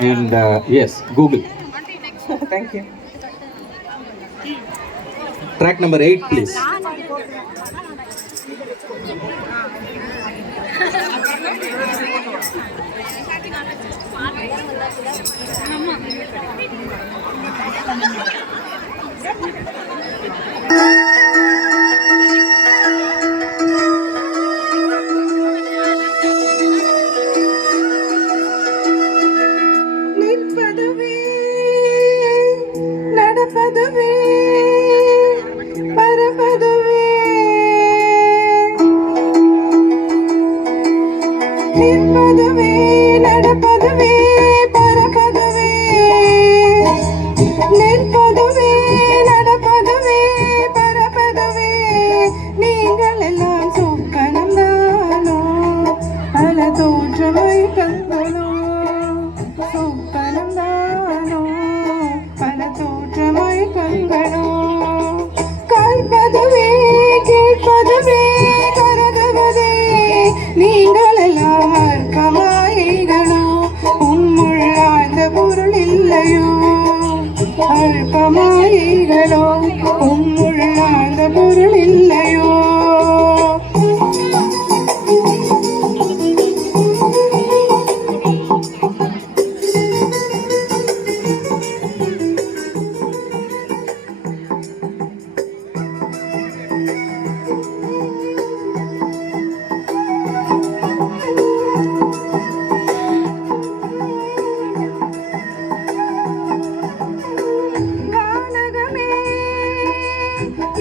and yes, Google. Thank you. Track number 8, please. நிற்பதுவே நடப்பதுவே பரப்பதுவே நிற்பதுவே நடப்பதுவே பரப்பதுவே நிற்பதுவே நடப்பதுவே பரப்பதுவே நீங்கள் எல்லாம் சொப்பனம் தானோ பல தோற்றமை கண்களோ சொப்பனம் தானோ பல தோற்றமை கண்களோ காண்பதுவே கேட்பதுவே கருதுவதே நீங்கள் எல்லாம் அற்பமாயிகளோ உம்முள் ஆழ்ந்த பொருள் இல்லையோ அற்பமாயிகளோ உம்முள் ஆழ்ந்த பொருள் இல்லையோ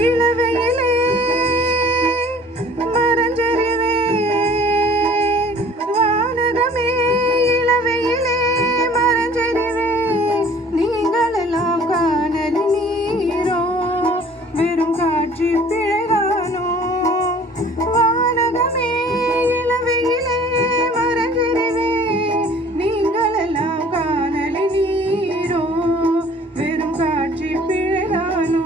இளவையிலே மரஞ்செறிவே வானகமே இளவையிலே மரஞ்செறிவே நீங்கள் எல்லாம் காணல் நீரோ வெறும் காட்சி பிழைதானோ வானகமே இளவையிலே மரஞ்செறிவே நீங்கள் எல்லாம் காணல் நீரோ வெறும் காட்சி பிழைதானோ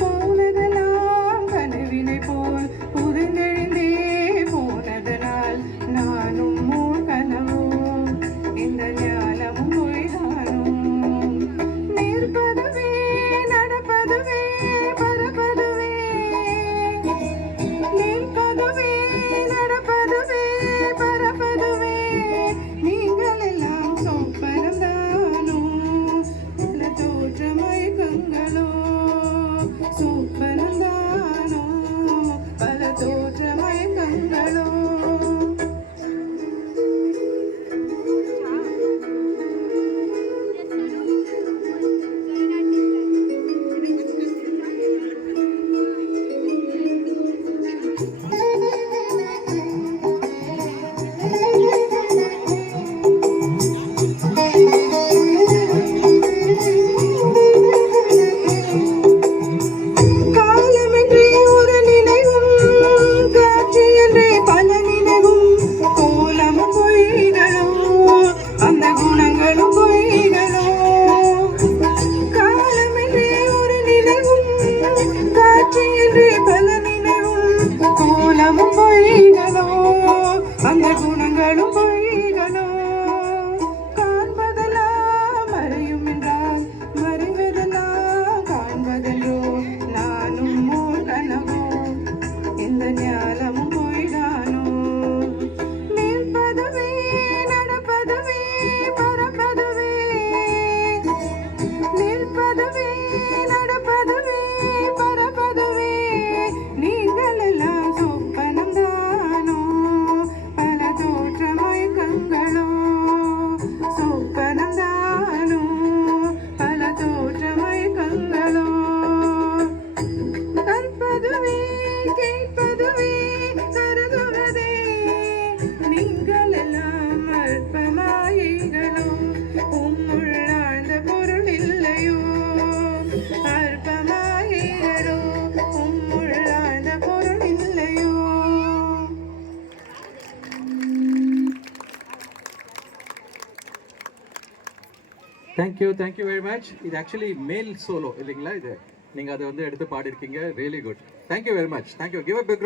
போனதெல்லாம் கனவினை போல் புதைந்தெழுந்தே போனதனால் நானும் மூர் கனவோ இந்த ஞானமும் பொய்தானோ நிற்பதுவே நடப்பதுவே பரப்பதுவே நிற்பதுவே நடப்பதுவே பரப்பதுவே நீங்கள் எல்லாம் சொப்பனம் தானோ பல தோற்றமை கண்களோ சொப்பனம் தானோ பல தோற்றமை கண்களோ காலமின்றி ஒரு நினைவும் காட்சியின்றி பல நினைவும் கோலமும் பொய்களோ அந்த குணங்களும் பொய்களோ காலமின்றி ஒரு நினைவும் காட்சியின்றி பல நினைவும் கோலமும் பொய்களோ அந்த குணங்களும் பொய்களோ காண்பதெல்லாம் மறையும் என்றால் மறைவதெல்லாம் காண்பதென்றோ நானும் மூர் கனவோ இந்த ஞானமும் பொய்தானோ நிற்பதுவே நடப்பதுவே பரப்பதுவே நிற்பதுவே நடப்பதுவே பரப்பதுவே நீங்கள் எல்லாம் சொப்பனம் தானோ பல தோற்றமை கண்களோ சொப்பனம் தானோ பல தோற்றமை கண்களோ கற்பதுவே கேட்பதுவே கருதுவதே நீங்கள் எல்லாம் அற்பமாயிகளோ உம்முள் ஆழ்ந்த பொருள் இல்லையோ அற்பமாயிகளோ உம்முள் ஆழ்ந்த பொருள் இல்லையோ. Thank you very much. இது ஆக்சுவலி மேல் சோலோ இல்லைங்களா? இது நீங்கள் அதை வந்து எடுத்து பாடிருக்கீங்க. Really good. Thank you very much. Thank you. Give a big